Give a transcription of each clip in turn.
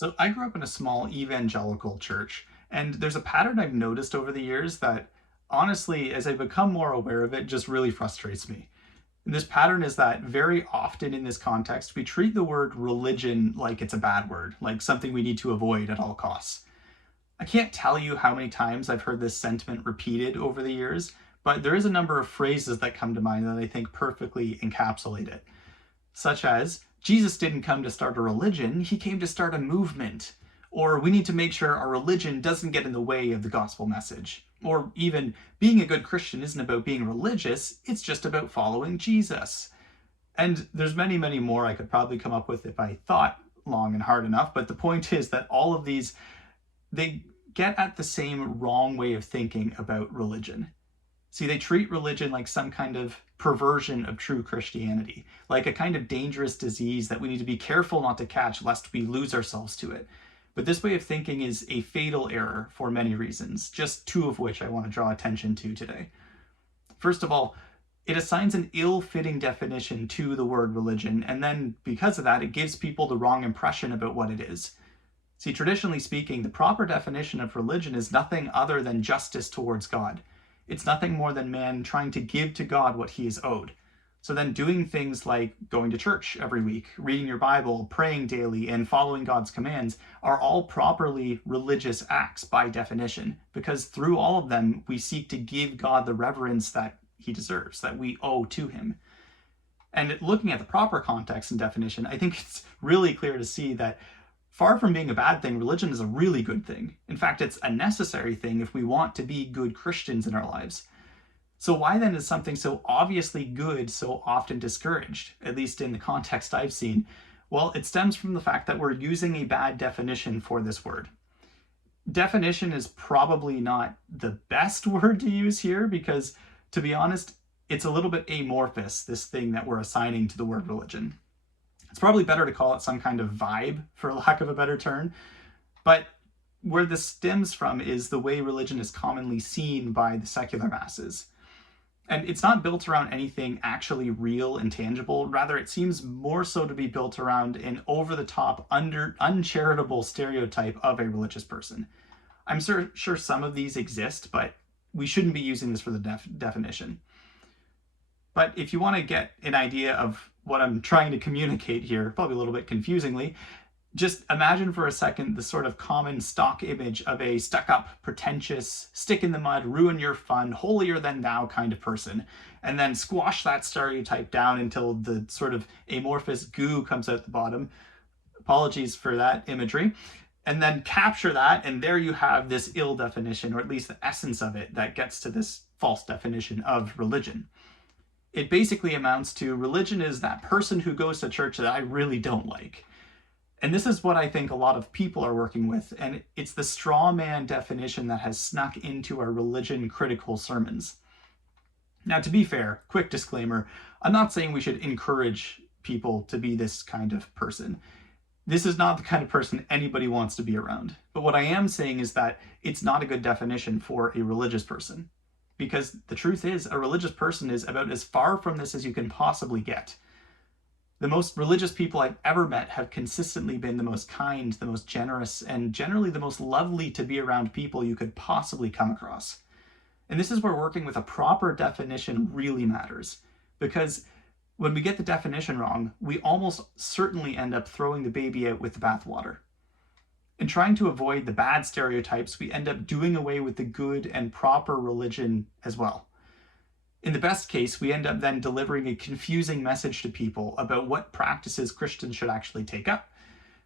So I grew up in a small evangelical church, and there's a pattern I've noticed over the years that honestly, as I become more aware of it, just really frustrates me. And this pattern is that very often in this context, we treat the word religion like it's a bad word, like something we need to avoid at all costs. I can't tell you how many times I've heard this sentiment repeated over the years, but there is a number of phrases that come to mind that I think perfectly encapsulate it, such as Jesus didn't come to start a religion, he came to start a movement. Or we need to make sure our religion doesn't get in the way of the gospel message. Or even being a good Christian isn't about being religious, it's just about following Jesus. And there's many, many more I could probably come up with if I thought long and hard enough, but the point is that all of these, they get at the same wrong way of thinking about religion. See, they treat religion like some kind of perversion of true Christianity, like a kind of dangerous disease that we need to be careful not to catch lest we lose ourselves to it. But this way of thinking is a fatal error for many reasons, just two of which I want to draw attention to today. First of all, it assigns an ill-fitting definition to the word religion, and then because of that, it gives people the wrong impression about what it is. See, traditionally speaking, the proper definition of religion is nothing other than justice towards God. It's nothing more than man trying to give to God what he is owed. So then doing things like going to church every week, reading your Bible, praying daily, and following God's commands are all properly religious acts by definition, because through all of them, we seek to give God the reverence that he deserves, that we owe to him. And looking at the proper context and definition, I think it's really clear to see that far from being a bad thing, religion is a really good thing. In fact, it's a necessary thing if we want to be good Christians in our lives. So why then is something so obviously good so often discouraged, at least in the context I've seen? Well, it stems from the fact that we're using a bad definition for this word. Definition is probably not the best word to use here because, to be honest, it's a little bit amorphous, this thing that we're assigning to the word religion. It's probably better to call it some kind of vibe, for lack of a better term. But where this stems from is the way religion is commonly seen by the secular masses. And it's not built around anything actually real and tangible. Rather, it seems more so to be built around an over-the-top, uncharitable stereotype of a religious person. I'm sure some of these exist, but we shouldn't be using this for the definition. But if you want to get an idea of what I'm trying to communicate here, probably a little bit confusingly, just imagine for a second the sort of common stock image of a stuck-up, pretentious, stick-in-the-mud, ruin-your-fun, holier-than-thou kind of person, and then squash that stereotype down until the sort of amorphous goo comes out the bottom. Apologies for that imagery. And then capture that, and there you have this ill definition, or at least the essence of it, that gets to this false definition of religion. It basically amounts to religion is that person who goes to church that I really don't like. And this is what I think a lot of people are working with, and it's the straw man definition that has snuck into our religion critical sermons. Now, to be fair, quick disclaimer, I'm not saying we should encourage people to be this kind of person. This is not the kind of person anybody wants to be around. But what I am saying is that it's not a good definition for a religious person. Because the truth is, a religious person is about as far from this as you can possibly get. The most religious people I've ever met have consistently been the most kind, the most generous, and generally the most lovely to be around people you could possibly come across. And this is where working with a proper definition really matters. Because when we get the definition wrong, we almost certainly end up throwing the baby out with the bathwater. In trying to avoid the bad stereotypes, we end up doing away with the good and proper religion as well. In the best case, we end up then delivering a confusing message to people about what practices Christians should actually take up.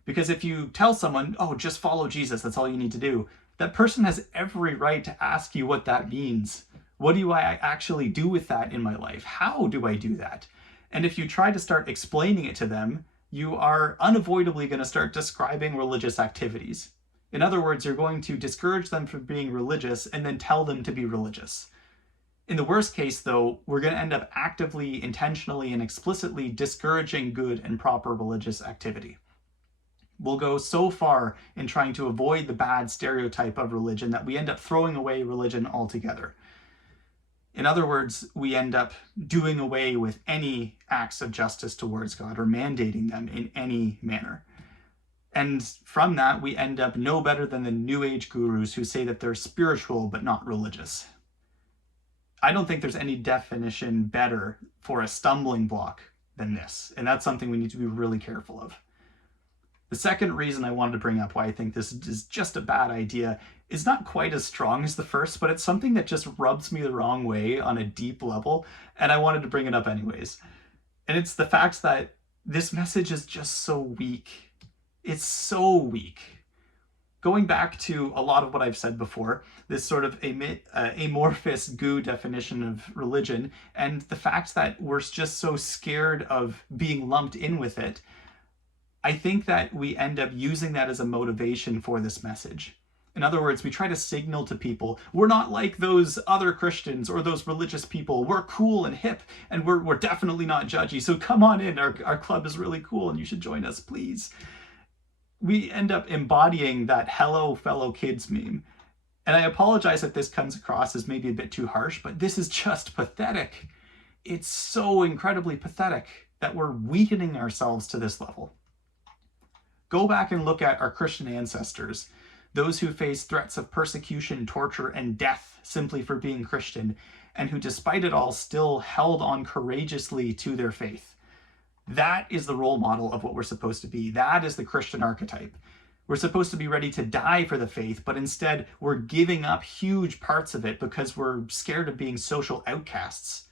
Because if you tell someone, oh, just follow Jesus, that's all you need to do, that person has every right to ask you what that means. What do I actually do with that in my life? How do I do that? And if you try to start explaining it to them, you are unavoidably going to start describing religious activities. In other words, you're going to discourage them from being religious and then tell them to be religious. In the worst case, though, we're going to end up actively, intentionally, and explicitly discouraging good and proper religious activity. We'll go so far in trying to avoid the bad stereotype of religion that we end up throwing away religion altogether. In other words, we end up doing away with any acts of justice towards God or mandating them in any manner. And from that, we end up no better than the New Age gurus who say that they're spiritual but not religious. I don't think there's any definition better for a stumbling block than this, and that's something we need to be really careful of. The second reason I wanted to bring up why I think this is just a bad idea is not quite as strong as the first, but it's something that just rubs me the wrong way on a deep level, and I wanted to bring it up anyways. And it's the fact that this message is just so weak. It's so weak. Going back to a lot of what I've said before, this sort of amorphous goo definition of religion, and the fact that we're just so scared of being lumped in with it, I think that we end up using that as a motivation for this message. In other words, we try to signal to people, we're not like those other Christians or those religious people. We're cool and hip, and we're definitely not judgy. So come on in, our club is really cool and you should join us, please. We end up embodying that hello fellow kids meme. And I apologize if this comes across as maybe a bit too harsh, but this is just pathetic. It's so incredibly pathetic that we're weakening ourselves to this level. Go back and look at our Christian ancestors, those who faced threats of persecution, torture, and death simply for being Christian, and who despite it all still held on courageously to their faith. That is the role model of what we're supposed to be. That is the Christian archetype. We're supposed to be ready to die for the faith, but instead we're giving up huge parts of it because we're scared of being social outcasts.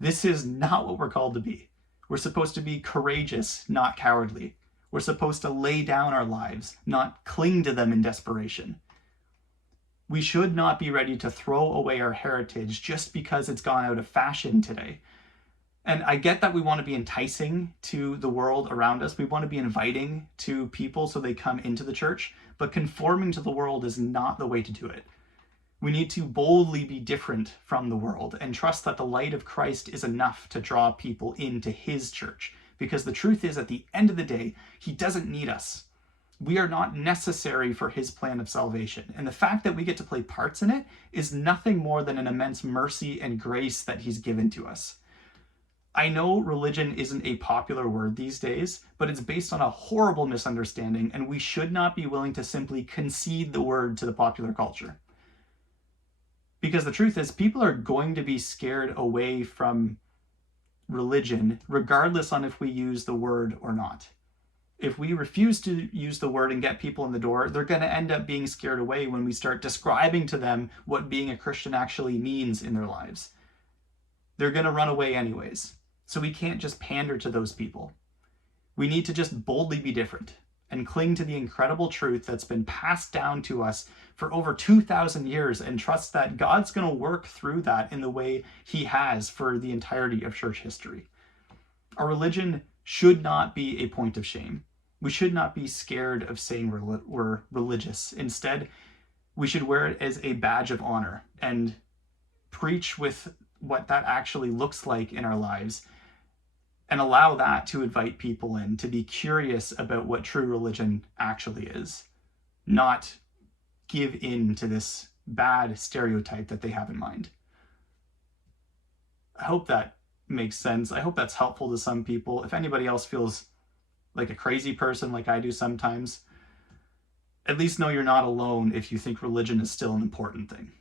This is not what we're called to be. We're supposed to be courageous, not cowardly. We're supposed to lay down our lives, not cling to them in desperation. We should not be ready to throw away our heritage just because it's gone out of fashion today. And I get that we want to be enticing to the world around us. We want to be inviting to people so they come into the church, but conforming to the world is not the way to do it. We need to boldly be different from the world and trust that the light of Christ is enough to draw people into his church. Because the truth is, at the end of the day, he doesn't need us. We are not necessary for his plan of salvation. And the fact that we get to play parts in it is nothing more than an immense mercy and grace that he's given to us. I know religion isn't a popular word these days, but it's based on a horrible misunderstanding, and we should not be willing to simply concede the word to the popular culture. Because the truth is, people are going to be scared away from religion, regardless on if we use the word or not. If we refuse to use the word and get people in the door, they're going to end up being scared away when we start describing to them what being a Christian actually means in their lives. They're going to run away anyways. So we can't just pander to those people. We need to just boldly be different and cling to the incredible truth that's been passed down to us for over 2,000 years and trust that God's going to work through that in the way he has for the entirety of church history. Our religion should not be a point of shame. We should not be scared of saying we're religious. Instead, we should wear it as a badge of honor and preach with what that actually looks like in our lives, and allow that to invite people in to be curious about what true religion actually is, not give in to this bad stereotype that they have in mind. I hope that makes sense. I hope that's helpful to some people. If anybody else feels like a crazy person like I do sometimes, at least know you're not alone if you think religion is still an important thing.